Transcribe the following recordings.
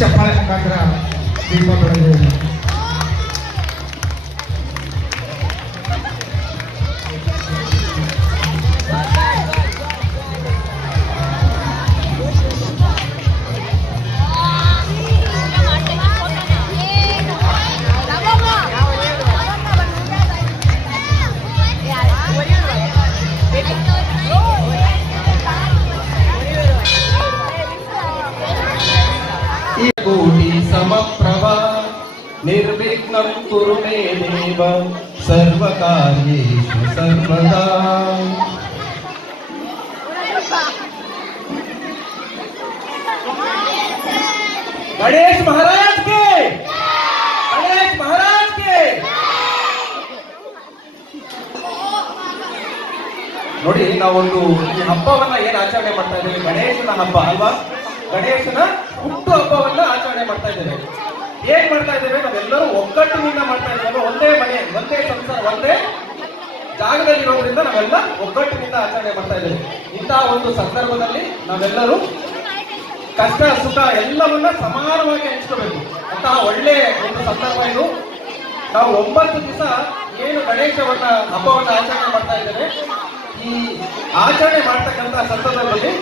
ಚಪ್ಪಾಳೆ ಮುಖಾಂತರ ದೀಪ ಬೆಳಗುವುದು. कोटि समप्रभा निर्विघ्नं कुरु मे देव सर्वकार्येषु सर्वदा. गणेश महाराज के, गणेश महाराज के. ನೋಡಿ, ನಾವೊಂದು ಈ ಹಬ್ಬವನ್ನ ಏನು ಆಚರಣೆ ಮಾಡ್ತಾ ಇದ್ದೇವೆ, ಗಣೇಶನ ಹಬ್ಬ ಅಲ್ವಾ? ಗಣೇಶನ ಹುಟ್ಟು ಹಬ್ಬವನ್ನ ಆಚರಣೆ ಮಾಡ್ತಾ ಇದ್ದೇವೆ. ಏನ್ ಮಾಡ್ತಾ ಇದ್ದೇವೆ? ನಾವೆಲ್ಲರೂ ಒಗ್ಗಟ್ಟಿನಿಂದ ಮಾಡ್ತಾ ಇದ್ದೇವೆ. ಒಂದೇ ಮನೆ, ಒಂದೇ ಸಂಸಾರ, ಒಂದೇ ಜಾಗದಲ್ಲಿ ಇರೋದ್ರಿಂದ ನಾವೆಲ್ಲ ಒಗ್ಗಟ್ಟಿನಿಂದ ಆಚರಣೆ ಮಾಡ್ತಾ ಇದ್ದೇವೆ. ಇಂತಹ ಒಂದು ಸಂದರ್ಭದಲ್ಲಿ ನಾವೆಲ್ಲರೂ ಕಷ್ಟ ಸುಖ ಎಲ್ಲವನ್ನ ಸಮಾನವಾಗಿ ಹಂಚ್ಕೋಬೇಕು. ಅಂತಹ ಒಳ್ಳೆ ಒಂದು ಸಂದರ್ಭ ಇದು. ನಾವು 9 ದಿವಸ ಏನು ಗಣೇಶವನ್ನ ಹಬ್ಬವನ್ನ ಆಚರಣೆ ಮಾಡ್ತಾ ಇದ್ದೇವೆ. ಈ ಆಚರಣೆ ಮಾಡ್ತಕ್ಕಂತಹ ಸಂದರ್ಭದಲ್ಲಿ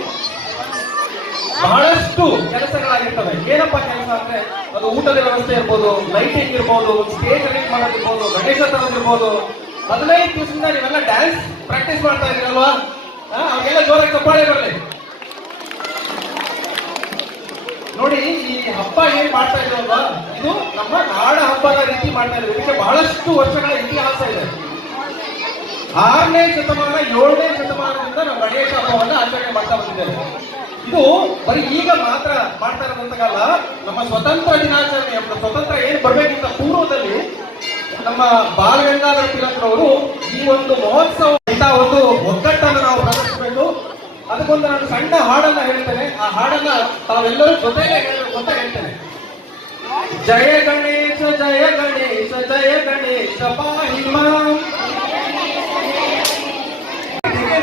ಬಹಳಷ್ಟು ಕೆಲಸಗಳಾಗಿರ್ತವೆ. ಏನಪ್ಪಾ ಕೆಲಸ ಅಂದ್ರೆ, ಅದು ಊಟದ ವ್ಯವಸ್ಥೆ ಇರ್ಬೋದು, ಲೈಟಿಂಗ್ ಇರ್ಬೋದು, ಸ್ಟೇಜ್ ಅರೇಂಜ್ ಮಾಡೋದಿರ್ಬೋದು, ಗಣೇಶ ತರೋದಿರ್ಬೋದು. 15 ದಿವಸದಿಂದ ನೀವೆಲ್ಲ ಡ್ಯಾನ್ಸ್ ಪ್ರಾಕ್ಟೀಸ್ ಮಾಡ್ತಾ ಇದ್ದೀರಲ್ವಾ? ಅವಾಗೆಲ್ಲ ಜೋರಾಗಿ ಚಪ್ಪಾಳೆ ಬರಲಿ. ನೋಡಿ, ಈ ಹಬ್ಬ ಏನ್ ಮಾಡ್ತಾ ಇದ್ದೀರಲ್ವಾ, ಇದು ನಮ್ಮ ನಾಡ ಹಬ್ಬದ ರೀತಿ ಮಾಡ್ತಾ ಇದ್ದೀವಿ. ಇದಕ್ಕೆ ಬಹಳಷ್ಟು ವರ್ಷಗಳ ಇತಿಹಾಸ ಇದೆ. 6ನೇ ಶತಮಾನ 7ನೇ ಶತಮಾನದಿಂದ ನಾವು ಗಣೇಶ ಹಬ್ಬವನ್ನು ಆಚರಣೆ ಮಾಡ್ತಾ ಬಂದಿದ್ದೇವೆ. ಇದು ಬರೀ ಈಗ ಮಾತ್ರ ಮಾಡ್ತಾ ಇರೋದಂತಲ್ಲ. ನಮ್ಮ ಸ್ವತಂತ್ರ ದಿನಾಚರಣೆ, ಸ್ವತಂತ್ರ ಏನ್ ಬರ್ಬೇಕಿಂತ ಪೂರ್ವದಲ್ಲಿ ನಮ್ಮ ಬಾಲ ಗಂಗಾಧರ ತಿಲಕರವರು ಈ ಒಂದು ಮಹೋತ್ಸವ, ಇಂತಹ ಒಂದು ಒಗ್ಗಟ್ಟನ್ನು ನಾವು ಪ್ರದರ್ಶಿಸಬೇಕು. ಅದಕ್ಕೊಂದು ನಾನು ಸಣ್ಣ ಹಾಡನ್ನ ಹೇಳ್ತೇನೆ. ಆ ಹಾಡನ್ನ ತಾವೆಲ್ಲರೂ ಜೊತೆಗೆ ಹೇಳಬೇಕು ಅಂತ ಹೇಳ್ತೇನೆ. ಜಯ ಗಣೇಶ ಜಯ ಗಣೇಶ ಜಯ ಗಣೇಶ ಪಾಹಿ ಮಾಂ.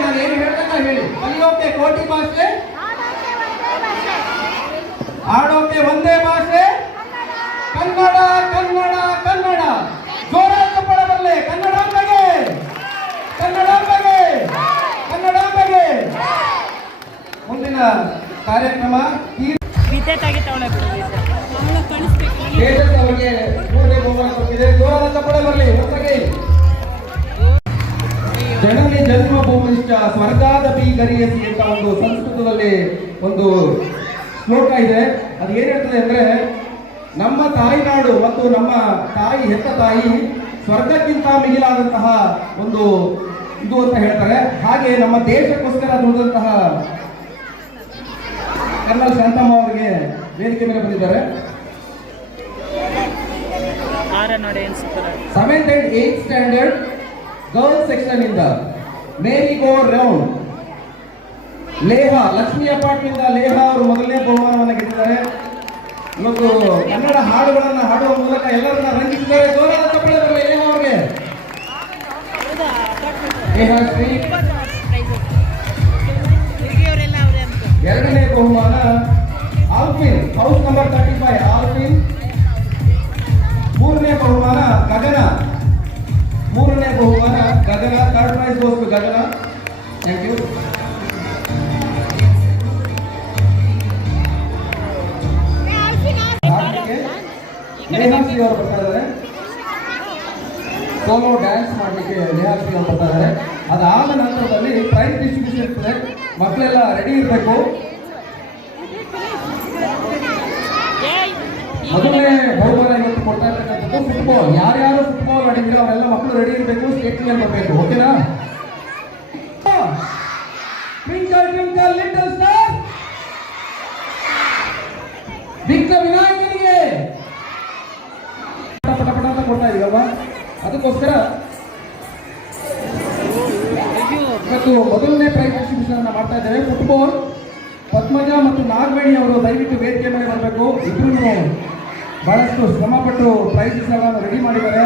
ನಾನು ಏನು ಹೇಳ್ತೇನೆ ಹೇಳಿ. ಕಲಿಯೋಕೆ ಕೋಟಿ ಭಾಷೆ, ಆಡೋಕೆ ಒಂದೇ ಭಾಷೆ, ಕನ್ನಡ ಕನ್ನಡ ಕನ್ನಡ. ಜೋರಾದ ಚಪ್ಪಾಳೆ ಬರಲಿ. ಕನ್ನಡಾಂಬೆಗೆ, ಕನ್ನಡಾಂಬೆಗೆ, ಕನ್ನಡಾಂಬೆಗೆ. ಮುಂದಿನ ಕಾರ್ಯಕ್ರಮ ಅವರಿಗೆ ಮೂರನೇ ಬಹುಮಾನ ಕೊಟ್ಟಿದೆ. ಜೋರಾದ ಚಪ್ಪಾಳೆ ಬರಲಿ. ಹೊಸಗೆ ಜನನಿ ಜನ್ಮ ಭೂಮಿಷ್ಠ ಸ್ವರ್ಗಾದ ಬೀಗರಿಯಸಿ ಅಂತ ಒಂದು ಸಂಸ್ಕೃತದಲ್ಲಿ ಒಂದು ಶ್ಲೋಕ ಇದೆ. ಅದು ಏನ್ ಹೇಳ್ತದೆ ಅಂದ್ರೆ, ನಮ್ಮ ತಾಯಿನಾಡು ಮತ್ತು ನಮ್ಮ ತಾಯಿ, ಹೆತ್ತ ತಾಯಿ ಸ್ವರ್ಗಕ್ಕಿಂತ ಮಿಗಿಲಾದಂತಹ ಒಂದು ಇದು ಅಂತ ಹೇಳ್ತಾರೆ. ಹಾಗೆ ನಮ್ಮ ದೇಶಕ್ಕೋಸ್ಕರ ದುಡಿದಂತಹ ಕರ್ನಲ್ ಶಾಂತಮ್ಮ ಅವರಿಗೆ ವೇದಿಕೆ ಮೇಲೆ ಬಂದಿದ್ದಾರೆ. 7th and 8th standard girls section ಇಂದ ಮೇರಿ ಗೋ ರೌಂಡ್ ಲೇಹ, ಲಕ್ಷ್ಮಿ ಅಪಾರ್ಟ್ಮೆಂಟ್ ಲೇಹ ಅವರು ಮೊದಲನೇ ಬಹುಮಾನವನ್ನು ಗೆದ್ದಿದ್ದಾರೆ. ಇವತ್ತು ಕನ್ನಡ ಹಾಡುಗಳನ್ನು ಹಾಡುವ ಮೂಲಕ ಎಲ್ಲರನ್ನ ರಂಜಿಸಿದ್ದಾರೆ. ಜೋರಾದ ಚಪ್ಪಾಳೆ ಬರಲಿ ಲೇಹ ಅವರಿಗೆ. ಎರಡನೇ ಬಹುಮಾನ ಆಲ್ಫಿನ್, ಹೌಸ್ ನಂಬರ್ 35 ಆಲ್ಫಿನ್. ಮೂರನೇ ಬಹುಮಾನ ಗಗನ, ಮೂರನೇ ಬಹುಮಾನ Gagana. Third prize goes to Gagana. Thank you. Nehashree ಅವರು ಬರ್ತಾ ಇದ್ದಾರೆ. ಸೋಲೋ ಡ್ಯಾನ್ಸ್ ಮಾಡಲಿಕ್ಕೆ ನೇಹಾಶ್ರೀ ಅವರು ಬರ್ತಾ ಇದ್ದಾರೆ. ಅದಾದ ನಂತರದಲ್ಲಿ ಪ್ರೈಸ್ ಡಿಸ್ಟ್ರಿಬ್ಯೂಷನ್ ಇರ್ತದೆ. ಮಕ್ಕಳೆಲ್ಲ ರೆಡಿ ಇರಬೇಕು. ಮೊದಲನೇ ಬಹುಮಾನ ಇವತ್ತು ಕೊಡ್ತಾ ಇರ್ತಕ್ಕಂಥದ್ದು ಫುಟ್ಬಾಲ್. ಯಾರ್ಯಾರು ಫುಟ್ಬಾಲ್ ಆಡಿದ್ರೆ ಅವರೆಲ್ಲ ಮಕ್ಕಳು ರೆಡಿ ಇರಬೇಕು. ಸ್ಟೇಜ್ ಮೇಲೆ ಬರಬೇಕು. ಓಕೆನಾ? ಟ್ವಿಂಕಲ್ ಟ್ವಿಂಕಲ್ ಲಿಟಲ್ ಸ್ಟಾರ್, ವಿಘ್ನ ವಿನಾಯಕನಿಗೆ ಪಟ ಪಟ ಅಂತ ಕೊಡ್ತಾ ಇದೀವಲ್ವ, ಅದಕ್ಕೋಸ್ಕರ ಇವತ್ತು ಮೊದಲನೇ ಪ್ರೈಸ್ ಡಿಸ್ಟ್ರಿಬ್ಯೂಷನ್ ಮಾಡ್ತಾ ಇದ್ದೇವೆ. ಫುಟ್ಬಾಲ್ ಪದ್ಮಜ ಮತ್ತು ನಾಗವೇಣಿ ಅವರು ದಯವಿಟ್ಟು ವೇದಿಕೆ ಮೇಲೆ ಬರಬೇಕು. ಇಬ್ಬರು ಬಹಳಷ್ಟು ಶ್ರಮಪಟ್ಟು ಪ್ರೈಸಸ್ ಎಲ್ಲ ರೆಡಿ ಮಾಡಿದ್ದಾರೆ.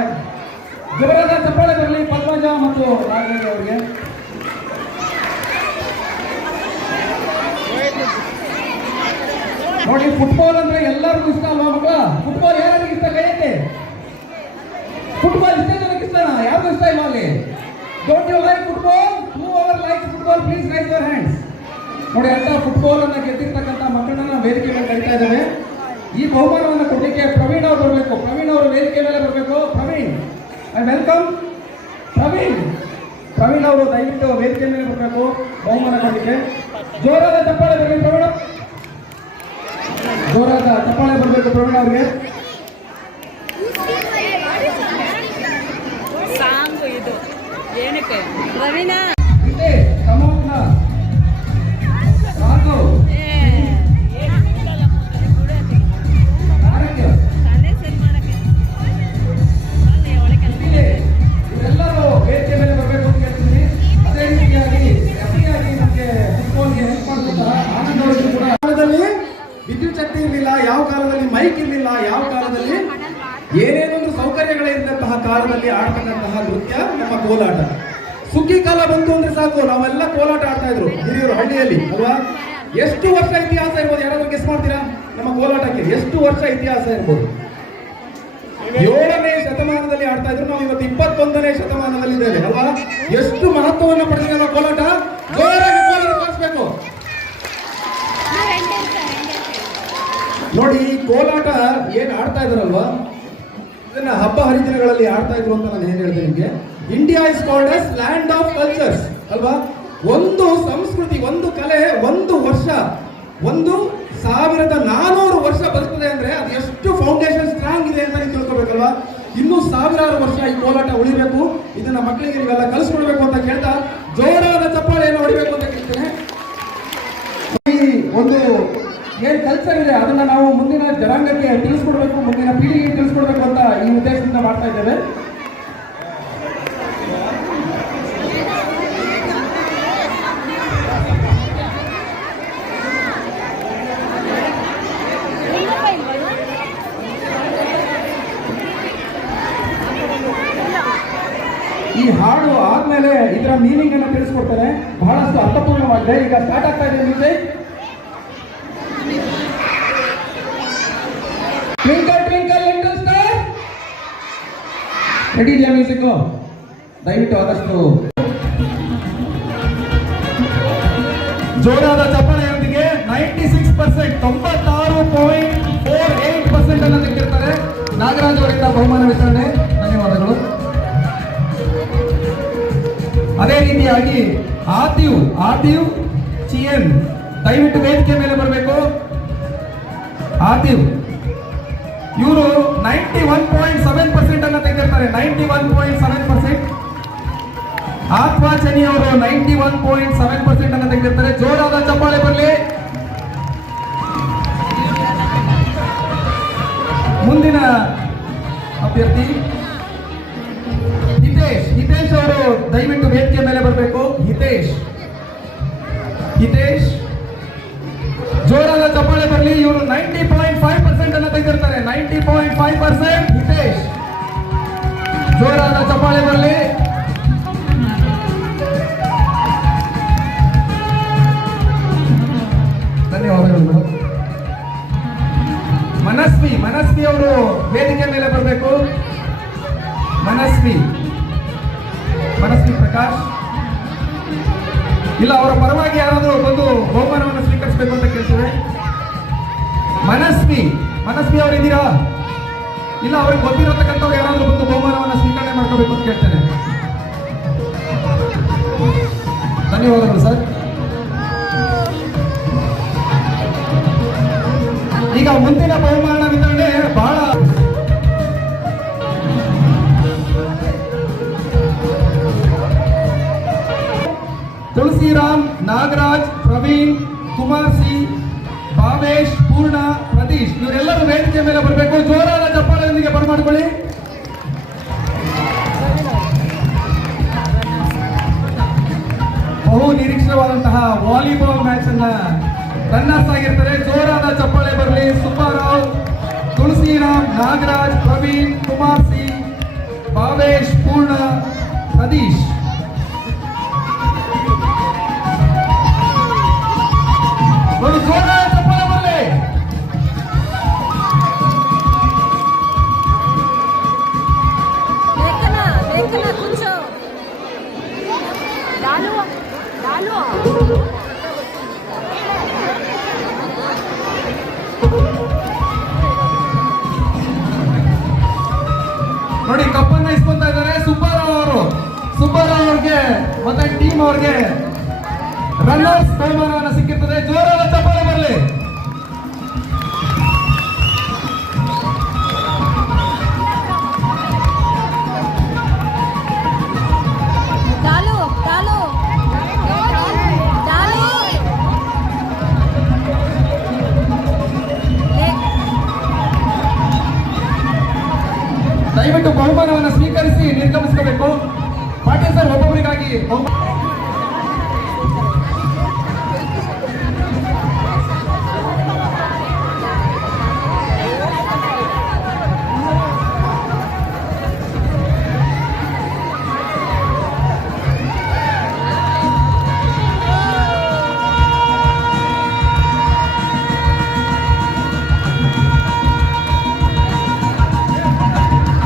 ಜೋರಾದ ಚಪ್ಪಾಳೆ ಬರಲಿ ಪದ್ಮಜ ಮತ್ತು ನಾಗವೇಣಿ ಅವರಿಗೆ. ನೋಡಿ, ಫುಟ್ಬಾಲ್ ಅಂದ್ರೆ ಎಲ್ಲರಿಗೂ ಇಷ್ಟ ಅಲ್ವಾ ಮಕ್ಕಳ? ಫುಟ್ಬಾಲ್ ಯಾರಿಗೆ ಇಷ್ಟ? ಕೈ ಎತ್ತಿ. ಫುಟ್ಬಾಲ್ ಇಷ್ಟ ಜನಕ್ಕೆ ಇಷ್ಟನಾ? ಯಾರಿಗೂ ಇಷ್ಟ ಇಲ್ಲ ಅಲ್ಲಿ? Don't you like football? Whoever like football please raise your hands. ನೋಡಿ, ಅಂತ ಫುಟ್ಬಾಲ್ ಅನ್ನ ಗೆದ್ದಿರ್ತಕ್ಕಂಥ ಮಕ್ಕಳನ್ನ ವೇದಿಕೆ ಮೇಲೆ ಕರೀತಾ ಇದ್ದೇವೆ. ಈ ಬಹುಮಾನವನ್ನು ಕೊಡಲಿಕ್ಕೆ ಪ್ರವೀಣ್ ಅವರು ಬರಬೇಕು. ಪ್ರವೀಣ್ ಅವರು ವೇದಿಕೆ ಮೇಲೆ ಬರಬೇಕು. Praveen, I welcome Praveen. ಪ್ರವೀಣ್ ಅವರು ದಯವಿಟ್ಟು ವೇದಿಕೆ ಮೇಲೆ ಬರಬೇಕು ಬಹುಮಾನ ಕೊಡಲಿಕ್ಕೆ. ಜೋರಾದ ಚಪ್ಪಾಳೆ ಬರಬೇಕು ಪ್ರವೀಣ್. ಜೋರಾದ ಚಪ್ಪಾಳೆ ಬರಬೇಕು ಪ್ರವೀಣ್ ಅವರಿಗೆ. ಸಾಂಗು ಇದು ಏನಕ್ಕೆ ರವೀನ ಕಮೋನ ಸಾಕು ಇವರೆಲ್ಲರೂ ವೇದಿಕೆ ಮೇಲೆ ಬರಬೇಕು ಅಂತ ಹೇಳ್ತೀನಿ. ಅದೇ ರೀತಿಯಾಗಿ ನಮಗೆ ಫುಟ್ಬಾಲ್ಗೆ ಹೆಲ್ಪ್ ಮಾಡ್ತಾ ಆನಂದ್ ಅವರಿಗೂ ಕೂಡ ಕಾಲದಲ್ಲಿ ವಿದ್ಯುತ್ ಶಕ್ತಿ ಇರಲಿಲ್ಲ, ಯಾವ ಕಾಲದಲ್ಲಿ ಮೈಕ್ ಇರಲಿಲ್ಲ, ಯಾವ ಕಾಲದಲ್ಲಿ ಏನೇನೊಂದು ಸೌಕರ್ಯಗಳಿದ್ದಂತಹ ಕಾಲದಲ್ಲಿ ಆಡ್ತಕ್ಕಂತಹ ನೃತ್ಯ ನಮ್ಮ ಕೋಲಾಟ. ಸುಗ್ಗಿ ಕಾಲ ಬಂತು ಅಂದ್ರೆ ಸಾಕು, ನಾವೆಲ್ಲ ಕೋಲಾಟ ಆಡ್ತಾ ಇದ್ರು ಹಿರಿಯರು ಹಳ್ಳಿಯಲ್ಲಿ ಅಲ್ವಾ? ಎಷ್ಟು ವರ್ಷ ಇತಿಹಾಸ ಇರ್ಬೋದು? ಯಾರಾದ್ರೂ ಗೆಸ್ ಮಾಡ್ತೀರಾ? ನಮ್ಮ ಕೋಲಾಟಕ್ಕೆ ಎಷ್ಟು ವರ್ಷ ಇತಿಹಾಸ ಇರ್ಬೋದು? 7ನೇ ಶತಮಾನದಲ್ಲಿ ಆಡ್ತಾ ಇದ್ರು, ನಾವು ಇವತ್ತು 21ನೇ ಶತಮಾನದಲ್ಲಿ ಇದ್ದೇವೆ ಅಲ್ವಾ? ಎಷ್ಟು ಮಹತ್ವವನ್ನು ಪಡೆದಿದೆ ನಮ್ಮ ಕೋಲಾಟ. ಜೋರಾಗಿ ಕೋಲಾಟ ತೋರಿಸ್ಬೇಕು ನೋಡಿ. ಈ ಕೋಲಾಟ ಏನ್ ಆಡ್ತಾ ಇದಾರಲ್ವಾ, ಇದನ್ನ ಹಬ್ಬ ಹರಿದಿನಗಳಲ್ಲಿ ಆಡ್ತಾ ಇದ್ರು ಅಂತ ನಾನು ಏನ್ ಹೇಳ್ತೇನೆ ನಿಮ್ಗೆ. India is called as land of cultures ಅಲ್ವಾ? ಒಂದು ಸಂಸ್ಕೃತಿ, ಒಂದು ಕಲೆ, ಒಂದು ವರ್ಷ, 1400 ವರ್ಷ ಬರುತ್ತದೆ ಅಂದ್ರೆ ಅದು ಎಷ್ಟು ಫೌಂಡೇಶನ್ ಸ್ಟ್ರಾಂಗ್ ಇದೆ ಅಂತ ನೀವು ತಿಳ್ಕೊಬೇಕಲ್ವಾ? ಇನ್ನೂ ಸಾವಿರಾರು ವರ್ಷ ಈ ಕೋಲಾಟ ಉಳಿಬೇಕು. ಇದನ್ನ ಮಕ್ಕಳಿಗೆ ನೀವೆಲ್ಲ ಕಲಿಸ್ಕೊಡ್ಬೇಕು ಅಂತ ಕೇಳ್ತಾ ಜೋರಾದ ಚಪ್ಪಾಳೆಯನ್ನು ಹೊಡಿಬೇಕು ಅಂತ ಕೇಳ್ತೇನೆ. ಈ ಒಂದು ಏನ್ ಕಲ್ಚರ್ ಇದೆ ಅದನ್ನ ನಾವು ಮುಂದಿನ ಜನಾಂಗಕ್ಕೆ ತಿಳಿಸ್ಕೊಡ್ಬೇಕು, ಮುಂದಿನ ಪೀಳಿಗೆಗೆ ತಿಳಿಸ್ಕೊಡ್ಬೇಕು ಅಂತ ಈ ಉದ್ದೇಶದಿಂದ ಮಾಡ್ತಾ ಇದ್ದೇವೆ. ಈ ಹಾಡು ಆದ್ಮೇಲೆ ಇದರ ಮೀನಿಂಗ್ ಅನ್ನ ತಿಳಿಸ್ಕೊಡ್ತಾರೆ, ಬಹಳಷ್ಟು ಅರ್ಥಪೂರ್ಣವಾಗಿದೆ. ಈಗ ಸ್ಟಾರ್ಟ್ ಆಗ್ತಾ ಇದೆ music. Twinkle twinkle little star, ready ಇದೆಯಾ ಮ್ಯೂಸಿಕ್? ದಯವಿಟ್ಟು ಆದಷ್ಟು ಜೋರಾದ ಚಪ್ಪಾಳೆಯೊಂದಿಗೆ 96%, 96.48% ಅನ್ನು ತೆಗೆದಿರ್ತಾರೆ. ನಾಗರಾಜ್ ಅವರಿಂದ ಬಹುಮಾನ ವಿತರಣೆ. ಧನ್ಯವಾದಗಳು. ಅದೇ ರೀತಿಯಾಗಿ ಆತಿವ್ ಚಿಯನ್ ದಯವಿಟ್ಟು ವೇದಿಕೆ ಮೇಲೆ ಬರಬೇಕು. ಆತಿವ್ ಇವರು 91.7% ಅನ್ನು ತೆಗೆದಿರ್ತಾರೆ. 91.7%. ಆತ್ಮ ಚನಿ ಅವರು 91.7% ಅನ್ನು ತೆಗೆದಿರ್ತಾರೆ. ಜೋರಾದ ಚಪ್ಪಾಳೆ ಬರಲಿ. ಮುಂದಿನ ಅಭ್ಯರ್ಥಿ ಹಿತೇಶ್ ಅವರು ದಯವಿಟ್ಟು ವೇದಿಕೆ ಮೇಲೆ ಬರಬೇಕು. ಹಿತೇಶ್ ಜೋರಾದ ಚಪ್ಪಾಳೆ ಬರಲಿ. ಇವರು 90.5% ಅನ್ನು ತೆಗೆದಿರ್ತಾರೆ. 90.5% ಹಿತೇಶ್. ಜೋರಾದ ಚಪ್ಪಾಳೆ ಬರಲಿ. ಧನ್ಯವಾದಗಳು. ಮನಸ್ವಿ ಅವರು ವೇದಿಕೆ ಮೇಲೆ ಬರಬೇಕು. ಮನಸ್ವಿ ಪ್ರಕಾಶ್. ಇಲ್ಲ, ಅವರ ಪರವಾಗಿ ಯಾರಾದರೂ ಬಂದು ಬಹುಮಾನವನ್ನು ಸ್ವೀಕರಿಸಬೇಕು ಅಂತ ಕೇಳ್ತೇವೆ. ಮನಸ್ವಿ ಅವರು ಇದ್ದೀರಾ? ಇಲ್ಲ, ಅವ್ರಿಗೆ ಗೊತ್ತಿರತಕ್ಕಂಥವ್ರು ಯಾರಾದರೂ ಬಂದು ಬಹುಮಾನವನ್ನು ಸ್ವೀಕರಣೆ ಮಾಡ್ಕೋಬೇಕು ಅಂತ ಕೇಳ್ತೇನೆ. ಧನ್ಯವಾದಗಳು ಸರ್. ಈಗ ಮುಂದಿನ ಬಹುಮಾನ ವಿತರಣೆ ಬಹಳ ತುಳಸಿರಾಮ್, ನಾಗರಾಜ್, ಪ್ರವೀಣ್, ಕುಮಾರ್ ಸಿ, ಭಾವೇಶ್, ಪೂರ್ಣ, ಪ್ರತೀಶ್ ಇವರೆಲ್ಲರೂ ವೇದಿಕೆ ಮೇಲೆ ಬರಬೇಕು. ಜೋರಾದ ಚಪ್ಪಾಳೆಯೊಂದಿಗೆ ಬರಮಾಡಿಕೊಳ್ಳಿ. ಬಹು ನಿರೀಕ್ಷಿತವಾದಂತಹ ವಾಲಿಬಾಲ್ ಮ್ಯಾಚ್ ಅನ್ನ ರನ್ನರ್ಸ್ ಆಗಿರ್ತಾರೆ. ಜೋರಾದ ಚಪ್ಪಾಳೆ ಬರಲಿ. ಸುಬ್ಬಾರಾವ್, ತುಳಸಿರಾಮ್, ನಾಗರಾಜ್, ಪ್ರವೀಣ್, ಕುಮಾರ್ ಸಿ, ಭಾವೇಶ್, ಪೂರ್ಣ, ಪ್ರತೀಶ್. ಜೋರಾದ ಚಪ್ಪಾಳೆ ಬರಲಿ. ನೋಡಿ ಕಪ್ಪನ್ನ ಇಸ್ಕೊಂತಾ ಇದ್ದಾರೆ ಸುಬ್ಬಾರಾವ್ ಅವರು. ಸುಬ್ಬಾರಾವ್ ಅವ್ರಿಗೆ ಮತ್ತೆ ಟೀಮ್ ಅವ್ರಿಗೆ ರನ್ನರ್ಸ್ ಬಹುಮಾನವನ್ನು ಸಿಕ್ಕಿರ್ತದೆ. ಜೋರಾದ ಚಪ್ಪಾಳೆ ಬರಲಿ. ಚಾಲು ಚಾಲು ಚಾಲು ದಯವಿಟ್ಟು ಬಹುಮಾನವನ್ನು ಸ್ವೀಕರಿಸಿ ನಿರ್ಗಮಿಸಬೇಕು. ಪಾಟೀಲ್ ಸರ್ ಒಬ್ಬೊಬ್ಬರಿಗಾಗಿ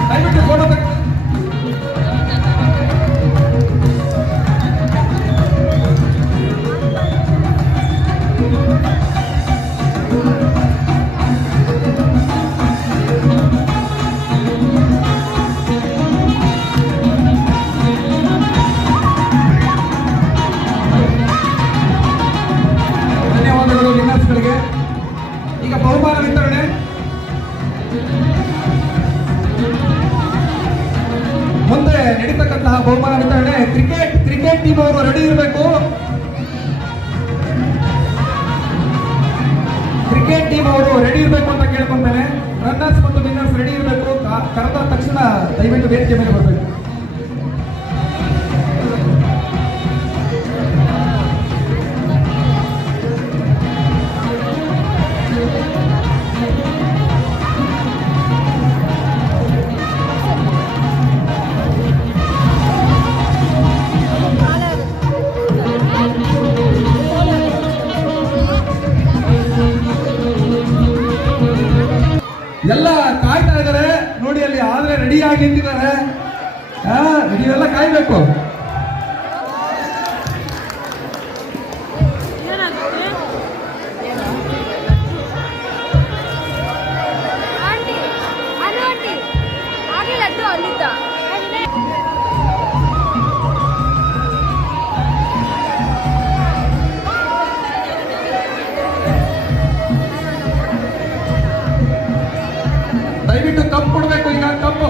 ದಯವಿಟ್ಟು ಫೋಟೋ ಧನ್ಯವಾದಗಳು ವಿನ್ನರ್ಸ್ಗಳಿಗೆ. ಈಗ ಬಹುಮಾನ ವಿತರಣೆ. ಮುಂದೆ ನಡೀತಕ್ಕಂತಹ ಬಹುಮಾನ ವಿತರಣೆ. ಕ್ರಿಕೆಟ್ ಟೀಮ್ ಅವರು ರೆಡಿ ಇರಬೇಕು. ಕ್ರಿಕೆಟ್ ಟೀಮ್ ಅವರು ರೆಡಿ ಇರಬೇಕು ಅಂತ ಕೇಳ್ಕೊಂತಾನೆ. ರನ್ನರ್ಸ್ ಮತ್ತು ವಿನ್ನರ್ಸ್ ರೆಡಿ ಇರಬೇಕು. ಕರೆದ ತಕ್ಷಣ ದಯವಿಟ್ಟು ವೇದಿಕೆ ಮೇಲೆ ಬರಬೇಕು. ಎಲ್ಲ ಕಾಯ್ತಾ ಇದ್ದಾರೆ ನೋಡಿ, ಅಲ್ಲಿ ಆದ್ರೆ ರೆಡಿಯಾಗಿ ನಿಂತಿದ್ದಾರೆ. ನೀವೆಲ್ಲ ಕಾಯ್ಬೇಕು. ಆಂಟಿ ಅನು ಆಂಟಿ ಹಾಗೆ ಲಡ್ಡು ಅಲ್ಲಿದ್ದ ದಯವಿಟ್ಟು ಕಪ್ ಕೊಡ್ಬೇಕು. ಈಗ ಕಪ್ಪು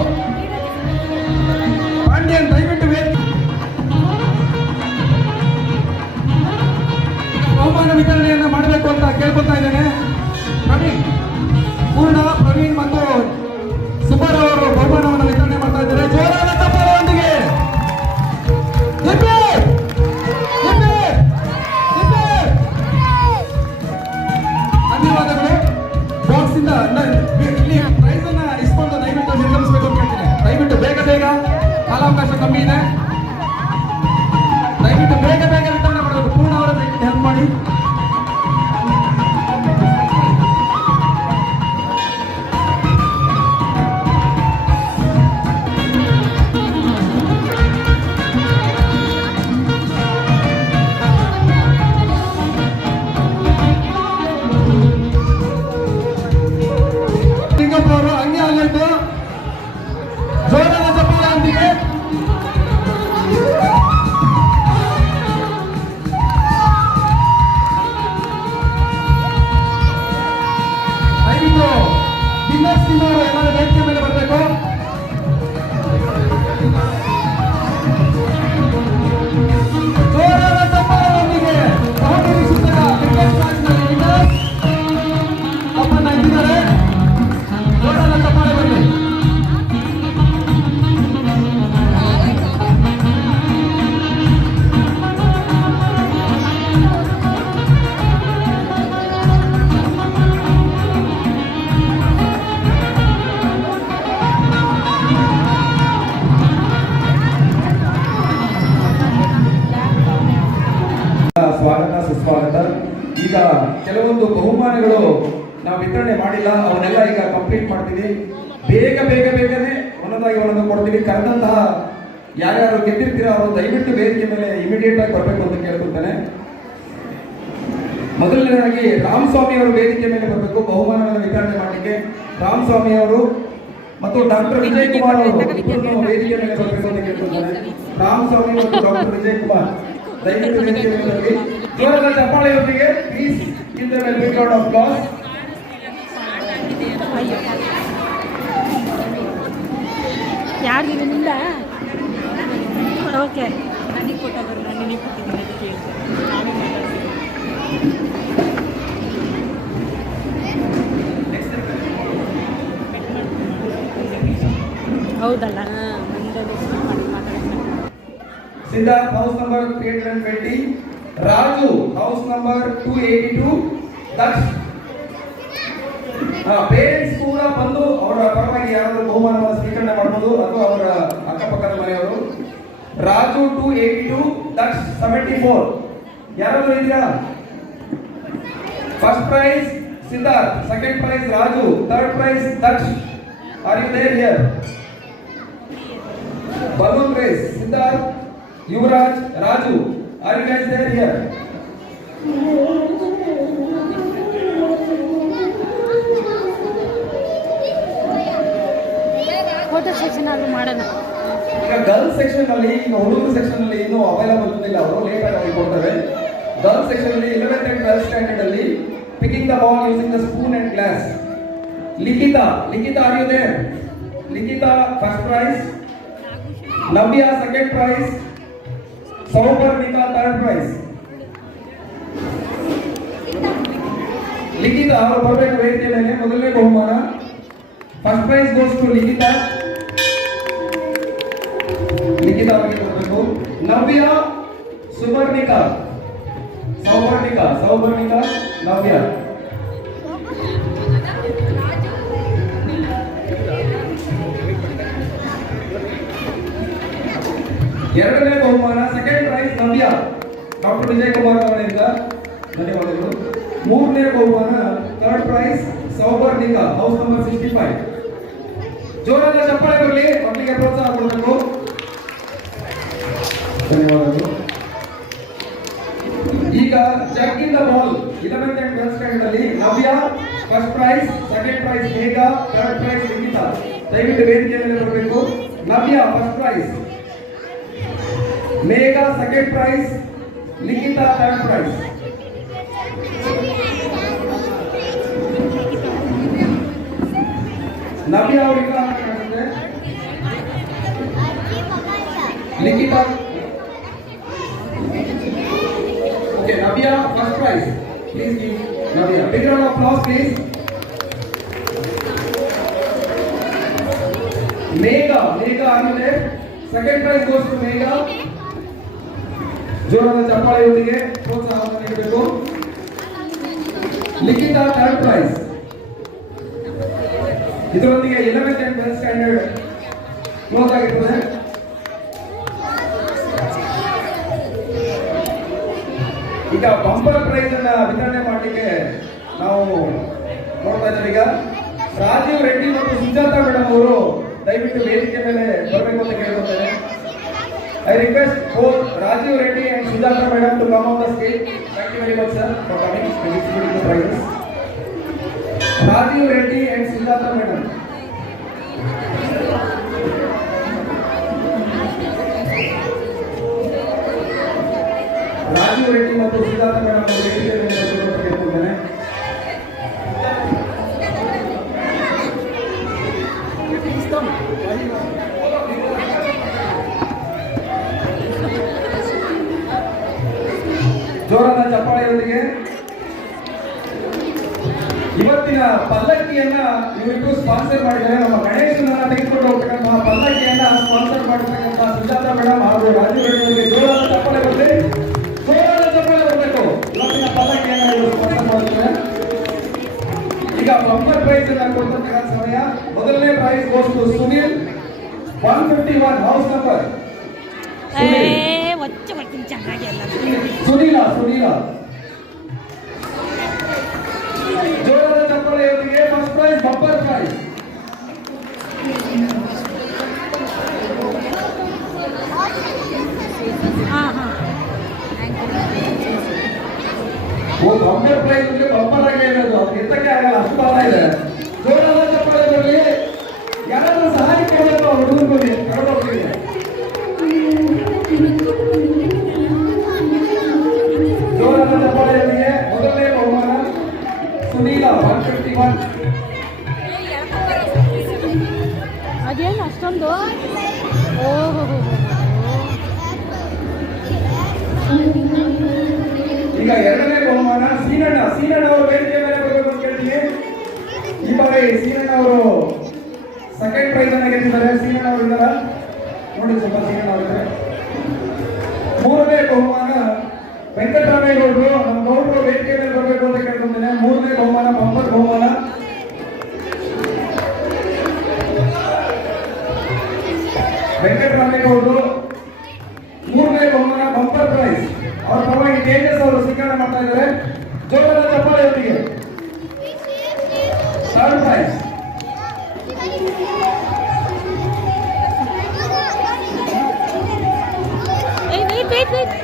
ಪಾಂಡ್ಯನ್ ದಯವಿಟ್ಟು ಬಹುಮಾನ ವಿತರಣೆಯನ್ನ ಮಾಡಬೇಕು ಅಂತ ಕೇಳ್ಕೊತಾ ಇದ್ದೇನೆ. ಪ್ರವೀಣ್, ಪೂರ್ಣ, ಪ್ರವೀಣ್ ಮತ್ತು ಸುಬ್ಬಾರಾವ್ ಅವರು ಬಹುಮಾನವನ್ನು ವಿತರಣೆ ಮಾಡ್ತಾ ಇದ್ದಾರೆ. ಜೋರಾದ ಚಪ್ಪಾಳೆಯೊಂದಿಗೆ ಧನ್ಯವಾದಗಳು. ಬಾಕ್ಸ್ ಇಂದ ಇಲ್ಲಿ ಪ್ರೈಸ್ ಅನ್ನ ಇಸ್ಕೊಂಡು ದಯವಿಟ್ಟು ನಿರ್ಗಮಿಸಬೇಕು ಅಂತ ಹೇಳ್ತೀನಿ. ದಯವಿಟ್ಟು ಬೇಗ ಬೇಗ, ಕಾಲಾವಕಾಶ ಕಮ್ಮಿ ಇದೆ. ದಯವಿಟ್ಟು ಬೇಗ ಬೇಗ ವಿತರಣೆ ಮಾಡಬೇಕು. ಪೂರ್ಣ ಅವರ ದಯವಿಟ್ಟು ಹೆಲ್ಪ್ ಮಾಡಿ. ಅವರು ಹಂಗೆ ಆಗಬೇಕು. ಜೋರಾದ ಚಪ್ಪಾಳೆಯೊಂದಿಗೆ ದಯವಿಟ್ಟು ವಿನ್ನರ್ಸ್ ಟೀಮ್ ಅವರು ಎಲ್ಲರೂ ವೇದಿಕೆ ಮೇಲೆ ಬರಬೇಕು. ಜೋರಾದ ಚಪ್ಪಾಳೆಯೊಂದಿಗೆ ಬಹುನಿರೀಕ್ಷಿತ ಕ್ರಿಕೆಟ್ ಮ್ಯಾಚ್ನಲ್ಲಿ ವಿನ್ನರ್ಸ್ ಕಪ್ಪನ್ನ ಇಟ್ಟಿದ್ದಾರೆ. ಜೋರಾದ ಚಪ್ಪಾಳೆ ಬರಲಿ. ಸ್ವಾಗತ ಸುಸ್ವಾಗತ. ಈಗ ಕೆಲವೊಂದು ಬಹುಮಾನಗಳು ನಾವು ವಿತರಣೆ ಮಾಡಿಲ್ಲ, ಅವನ್ನೆಲ್ಲ ಈಗ ಕಂಪ್ಲೀಟ್ ಮಾಡ್ತೀವಿ. ಬೇಗ ಬೇಗ ಬೇಗನೆ ಒಂದೊಂದು ಕೊಡ್ತೀವಿ. ಕರೆದಂತಹ ಯಾರ್ಯಾರು ಗೆದ್ದಿರ್ತೀರೋ ಅವರು ದಯವಿಟ್ಟು ವೇದಿಕೆ ಮೇಲೆ ಇಮಿಡಿಯೇಟ್ ಆಗಿ ಬರಬೇಕು ಅಂತ ಕೇಳ್ಕೊಳ್ತಾನೆ. ಮೊದಲನೇದಾಗಿ ರಾಮಸ್ವಾಮಿ ಅವರು ವೇದಿಕೆ ಮೇಲೆ ಬರಬೇಕು ಬಹುಮಾನವನ್ನು ವಿತರಣೆ ಮಾಡಲಿಕ್ಕೆ. ರಾಮಸ್ವಾಮಿ ಅವರು ಮತ್ತು ಡಾಕ್ಟರ್ ವಿಜಯ್ ಕುಮಾರ್ ಅವರು ಇಬ್ಬರನ್ನು ವೇದಿಕೆ ಮೇಲೆ ಬರಬೇಕು ಅಂತ ಕೇಳ್ಕೊಳ್ತಾರೆ. ರಾಮಸ್ವಾಮಿ ಮತ್ತು ಡಾಕ್ಟರ್ ವಿಜಯ್ ಕುಮಾರ್ ದಯವಿಟ್ಟು ವೇದಿಕೆ ಮೇಲೆ ಬರಲಿ. ಜೋರಾದ ಚಪ್ಪಾಳೆಯೊಂದಿಗೆ please give them a big round of applause. ಯಾರಿಗಿದೆ ನಿಂದ? ಓಕೆ, ನನಗೆ ಕೊಟ್ಟವರು ನಾನು ನಿನಗೆ ಕೊಟ್ಟಿದ್ದೀನಿ ಅದಕ್ಕೆ ಹೌದಲ್ಲ. Siddharth house number 320, Raju house number 282, Daksha. Parents ಕೂಡ ಬಂದು ಅವರ ಪರವಾಗಿ ಯಾರಾದರೂ ಬಹುಮಾನವನ್ನು ಸ್ವೀಕರಣೆ ಮಾಡಬಹುದು ಅಥವಾ ಅವರ ಅಕ್ಕಪಕ್ಕದ ಮನೆಯವರು. ರಾಜು 282, ದಕ್ಷ 74. ಯಾರಾದರೂ ಇದೆಯಾ? First prize Siddharth, second prize Raju, third prize Daksha. Are you there here? Balloon race Siddharth, Yuvaraj, Raju, are you guys there here? Photo section ಆದ್ರೂ ಮಾಡೋಣ. ಈಗ ಗರ್ಲ್ಸ್ ಸೆಕ್ಷನ್ ಅಲ್ಲಿ, ಈಗ ಹುಡುಗರ ಸೆಕ್ಷನ್ ಅಲ್ಲಿ ಇನ್ನೂ ಅವೈಲಬಲ್ ಇಲ್ಲ, ಅವರು ಲೇಟ್ ಆಗಿ ಕೊಡ್ತಾರೆ. ಗರ್ಲ್ಸ್ ಸೆಕ್ಷನ್ ಅಲ್ಲಿ 11th and 12th ಸ್ಟ್ಯಾಂಡರ್ಡ್ ಅಲ್ಲಿ picking the ball using the spoon and glass. Likhita, are you there? Likhita first prize, Navya second prize, Souparnika third prize. Likhita ಅವರು ಬರಬೇಕು ವೇದಿಕೆ ಮೇಲೆ. ಮೊದಲನೇ ಬಹುಮಾನ first prize goes to Likhita ಅವರಿಗೆ ಕೊಡಬೇಕು. ನವ್ಯ, ಸುಪರ್ಣಿಕಾ, ಸೌಪರ್ಣಿಕಾ, ನವ್ಯ. ಎರಡನೇ ಬಹುಮಾನ second prize Navya, doctor Vijay Kumar ಅವರಿಂದ ಧನ್ಯವಾದಗಳು. ಮೂರನೇ ಬಹುಮಾನ third prize Souparnika, house number 65. ಜೋರಾದ ಚಪ್ಪಾಳೆ ಬರಲಿ, ಮಕ್ಕಳಿಗೆ ಪ್ರೋತ್ಸಾಹ ಕೊಡಬೇಕು. ಧನ್ಯವಾದಗಳು. ಈಗ jug in the ball 11th and 12th standard ಅಲ್ಲಿ Navya first prize, second prize Megha, third prize Likhita. ದಯವಿಟ್ಟು ವೇದಿಕೆ ಮೇಲೆ ಬರಬೇಕು. Navya first prize, Megha second prize, Likhita third prize. Navya ಅವರಿಗೆ ಕಾಣುತ್ತೆ. Likhita, okay, Navya first prize. Please give Navya big round of applause please. Megha ಆಗಿದೆ, second prize goes to Megha. ಜೋರಾದ ಚಪ್ಪಾಳೆಯೊಂದಿಗೆ ಪ್ರೋತ್ಸಾಹವನ್ನು ನೀಡಬೇಕು. Likhita third prize. ಇದರೊಂದಿಗೆ 11th and 12th standard close ಆಗಿರ್ತದೆ. ಈಗ ಬಂಪರ್ ಪ್ರೈಸ್ ಅನ್ನ ವಿತರಣೆ ಮಾಡಲಿಕ್ಕೆ ನಾವು ನೋಡ್ತಾ ಇದ್ದೇವೆ. ಈಗ ರಾಜೀವ್ ರೆಡ್ಡಿ ಮತ್ತು ಸುಜಾತಾ ಮೇಡಮ್ ಅವರು ದಯವಿಟ್ಟು ವೇದಿಕೆ ಮೇಲೆ ಬರಬೇಕು ಅಂತ ಕೇಳ್ಕೊಳ್ತೇನೆ. I request both Rajiv Reddy and Sujata madam to come on the stage. Thank you very much sir for coming and distributing the prizes. Rajiv Reddy and Sujata madam. Rajiv Reddy ಮತ್ತು Sujata madam ಅವರು ವೇದಿಕೆ ಮೇಲೆ ಬರಬೇಕು ಅಂತ ಕೇಳ್ಕೊಳ್ತೇನೆ. ಜೋರಾದ ಚಪ್ಪಾಳೆಯೊಂದಿಗೆ ಇವತ್ತಿನ ಪಲ್ಲಕ್ಕಿಯನ್ನ ಇವರಿಗೂ sponsor ಮಾಡಿದ್ದಾರೆ. ನಮ್ಮ ಗಣೇಶನನ್ನ ತೆಗೆದುಕೊಂಡು ಹೋಗ್ತಕ್ಕಂತಹ ಪಲ್ಲಕ್ಕಿಯನ್ನ ಸ್ಪಾನ್ಸರ್ ಮಾಡಿರ್ತಕ್ಕಂತಹ ಸುಜಾತಾ ಮೇಡಮ್ ಹಾಗೂ ರಾಜೀವ್ ರೆಡ್ಡಿ ಜೋರಾದ ಚಪ್ಪಾಳೆ ಬರಬೇಕು. ಇವತ್ತಿನ ಪಲ್ಲಕ್ಕಿಯನ್ನ ಇವರು ಸ್ಪಾನ್ಸರ್ ಮಾಡಿದ್ದಾರೆ. ಈಗ ಬಂಪರ್ ಪ್ರೈಸ್ ಅನ್ನ ಕೊಡ್ತಕ್ಕಂಥ ಸಮಯ. ಮೊದಲನೇ prize goes to Sunil 151 house number. Sunil ಜೋರಾದ ಚಪ್ಪಾಳೆಯೊಂದಿಗೆ first prize bumper prize. Bumper prize ಅಂದ್ರೆ ಬಂಪರ್ ಆಗಿ ಇರೋದು ಅದು ಎತ್ತಕ್ಕೆ ಆಗಲ್ಲ, ಅಷ್ಟು ಭಾರ ಇದೆ. ಜೋರಾದ ಚಪ್ಪಾಳೆ ಬರಲಿ. ಯಾರಾದ್ರೂ ಸಹಾಯ ಕೇಳಬೇಕು ಅವ್ರು ಹುಡುಗರಿಗೆ ಕರ್ಕೊಂಡೋಗ್ತೀವಿ. ಜೋರಾದ ಚಪ್ಪಾಳೆಯೊಂದಿಗೆ ಮೊದಲನೇ ಬಹುಮಾನ ಸುನೀಲ 151. ಅದೇನು ಅಷ್ಟೊಂದು ಓಹೋ. ಈಗ ಎರಡನೇ ಬಹುಮಾನ ಸೀನಣ್ಣ ಅವರು ವೇದಿಕೆ ಮೇಲೆ ಬರಬೇಕು ಅಂತ ಕೇಳ್ತೀನಿ. ಈ ಬಾರಿ ಸೀನಣ್ಣ ಅವರು ಸೆಕೆಂಡ್ ಪ್ರೈಸ್ ಅನ್ನ ಗೆದ್ದಿದ್ದಾರೆ. ಸೀನಣ್ಣ ಅವರು ಇದ್ದಾರ ನೋಡಿ, ಸ್ವಲ್ಪ ಸೀನಣ್ಣ ಅವರಿದ್ದಾರೆ. ಮೂರನೇ ಬಹುಮಾನ ವೆಂಕಟರಾಮೇಗೌಡರು, ನಮ್ಮ ಗೌಡರು ವೇದಿಕೆ ಮೇಲೆ ಬರಬೇಕು ಅಂತ ಕೇಳ್ಕೊಂತೇನೆ. ಮೂರನೇ ಬಹುಮಾನ ಬಂಪರ್ ಬಹುಮಾನ ವೆಂಕಟರಾಮೇಗೌಡರು. ಮೂರನೇ ಬಹುಮಾನ ಬಂಪರ್ ಪ್ರೈಸ್ ಅವ್ರ ಪರವಾಗಿ ತೇಜಸ್ ಅವರು ಸ್ವೀಕಾರ ಮಾಡ್ತಾ ಇದ್ದಾರೆ. ಜೋರಾದ ಚಪ್ಪಾಳೆಯೊಂದಿಗೆ. Third prize wait.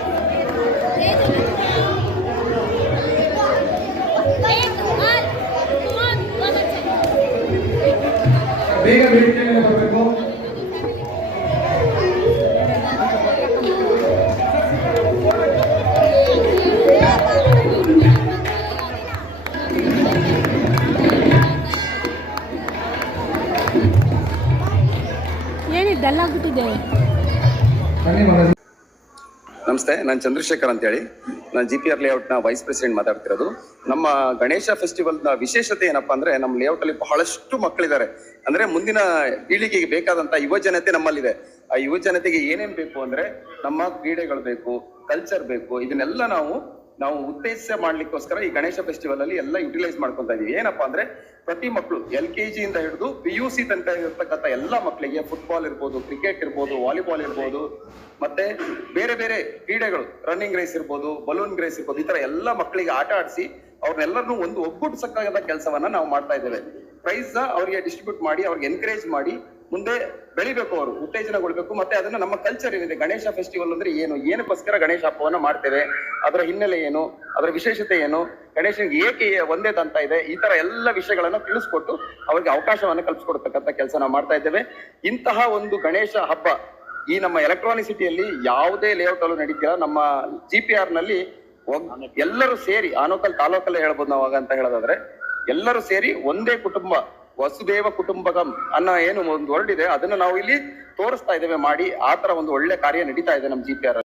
ಬೇಗ ವೇದಿಕೆ ಮೇಲೆ ಬರಬೇಕು. ಏನಿದ್ದೆಲ್ಲ ಆಗ್ಬಿಟ್ಟಿದೆ. ನಮಸ್ತೆ, ನಾನು ಚಂದ್ರಶೇಖರ್ ಅಂತೇಳಿ, ನಾನು GPR ಲೇಔಟ್ನ ವೈಸ್ ಪ್ರೆಸಿಡೆಂಟ್ ಮಾತಾಡ್ತಿರೋದು. ನಮ್ಮ ಗಣೇಶ ಫೆಸ್ಟಿವಲ್ನ ವಿಶೇಷತೆ ಏನಪ್ಪಾ ಅಂದ್ರೆ, ನಮ್ಮ ಲೇಔಟಲ್ಲಿ ಬಹಳಷ್ಟು ಮಕ್ಕಳಿದ್ದಾರೆ. ಅಂದ್ರೆ ಮುಂದಿನ ಪೀಳಿಗೆಗೆ ಬೇಕಾದಂತ ಯುವ ಜನತೆ ನಮ್ಮಲ್ಲಿದೆ. ಆ ಯುವ ಜನತೆಗೆ ಏನೇನ್ ಬೇಕು ಅಂದ್ರೆ, ನಮ್ಮ ಕ್ರೀಡೆಗಳು ಬೇಕು, ಕಲ್ಚರ್ ಬೇಕು. ಇದನ್ನೆಲ್ಲ ನಾವು ಉತ್ತೇಜ ಮಾಡ್ಲಿಕ್ಕೋಸ್ಕರ ಈ ಗಣೇಶ ಫೆಸ್ಟಿವಲ್ ಅಲ್ಲಿ ಎಲ್ಲ ಯುಟಿಲೈಸ್ ಮಾಡ್ಕೊಂತ ಇದೀವಿ. ಏನಪ್ಪಾ ಅಂದ್ರೆ, ಪ್ರತಿ ಮಕ್ಕಳು LKG ಇಂದ ಹಿಡಿದು PUC ತನಕ ಇರತಕ್ಕಂಥ ಎಲ್ಲ ಮಕ್ಕಳಿಗೆ ಫುಟ್ಬಾಲ್ ಇರ್ಬೋದು, ಕ್ರಿಕೆಟ್ ಇರ್ಬೋದು, ವಾಲಿಬಾಲ್ ಇರ್ಬೋದು, ಮತ್ತೆ ಬೇರೆ ಬೇರೆ ಕ್ರೀಡೆಗಳು, ರನ್ನಿಂಗ್ ರೇಸ್ ಇರ್ಬೋದು, ಬಲೂನ್ ರೇಸ್ ಇರ್ಬೋದು, ಈ ತರ ಎಲ್ಲ ಮಕ್ಕಳಿಗೆ ಆಟ ಆಡಿಸಿ ಅವ್ರನ್ನೆಲ್ಲರನ್ನೂ ಒಂದು ಒಗ್ಗೂಡಿಸಕ್ಕಾಗದ ಕೆಲಸವನ್ನ ನಾವು ಮಾಡ್ತಾ ಇದ್ದೇವೆ. ಪ್ರೈಸ್ ಅವರಿಗೆ ಡಿಸ್ಟ್ರಿಬ್ಯೂಟ್ ಮಾಡಿ, ಅವ್ರಿಗೆ ಎನ್ಕರೇಜ್ ಮಾಡಿ ಮುಂದೆ ಬೆಳಿಬೇಕು, ಅವರು ಉತ್ತೇಜನಗೊಳ್ಬೇಕು. ಮತ್ತೆ ಅದನ್ನ ನಮ್ಮ ಕಲ್ಚರ್ ಏನಿದೆ, ಗಣೇಶ ಫೆಸ್ಟಿವಲ್ ಅಂದ್ರೆ ಏನಕ್ಕೋಸ್ಕರ ಗಣೇಶ ಹಬ್ಬವನ್ನ ಮಾಡ್ತೇವೆ, ಅದರ ಹಿನ್ನೆಲೆ ಏನು, ಅದರ ವಿಶೇಷತೆ ಏನು, ಗಣೇಶನಿಗೆ ಏಕೆ ಒಂದೇ ದಂತ ಇದೆ, ಈ ತರ ಎಲ್ಲ ವಿಷಯಗಳನ್ನ ತಿಳಿಸ್ಕೊಟ್ಟು ಅವರಿಗೆ ಅವಕಾಶವನ್ನ ಕಲ್ಪಿಸ್ಕೊಡ್ತಕ್ಕಂಥ ಕೆಲಸ ನಾವು ಮಾಡ್ತಾ ಇದ್ದೇವೆ. ಇಂತಹ ಒಂದು ಗಣೇಶ ಹಬ್ಬ ಈ ನಮ್ಮ ಎಲೆಕ್ಟ್ರಾನಿಕ್ ಸಿಟಿಯಲ್ಲಿ ಯಾವುದೇ ಲೇಔಟ್ ಅಲ್ಲೂ ನಡೀತಿಲ್ಲ. ನಮ್ಮ GPR ನಲ್ಲಿ ಎಲ್ಲರೂ ಸೇರಿ, ಆನೋಕಲ್ ತಾಲೂಕಲ್ಲೇ ಹೇಳ್ಬೋದು ನಾವು ಅಂತ ಹೇಳೋದಾದ್ರೆ, ಎಲ್ಲರೂ ಸೇರಿ ಒಂದೇ ಕುಟುಂಬ, ವಸುದೇವ ಕುಟುಂಬಕಂ ಅನ್ನೋ ಏನು ಒಂದು ವರ್ಡ್ ಇದೆ, ಅದನ್ನ ನಾವು ಇಲ್ಲಿ ತೋರಿಸ್ತಾ ಇದ್ದೇವೆ ಮಾಡಿ. ಆ ತರ ಒಂದು ಒಳ್ಳೆ ಕಾರ್ಯ ನಡೀತಾ ಇದೆ ನಮ್ಮ GPR.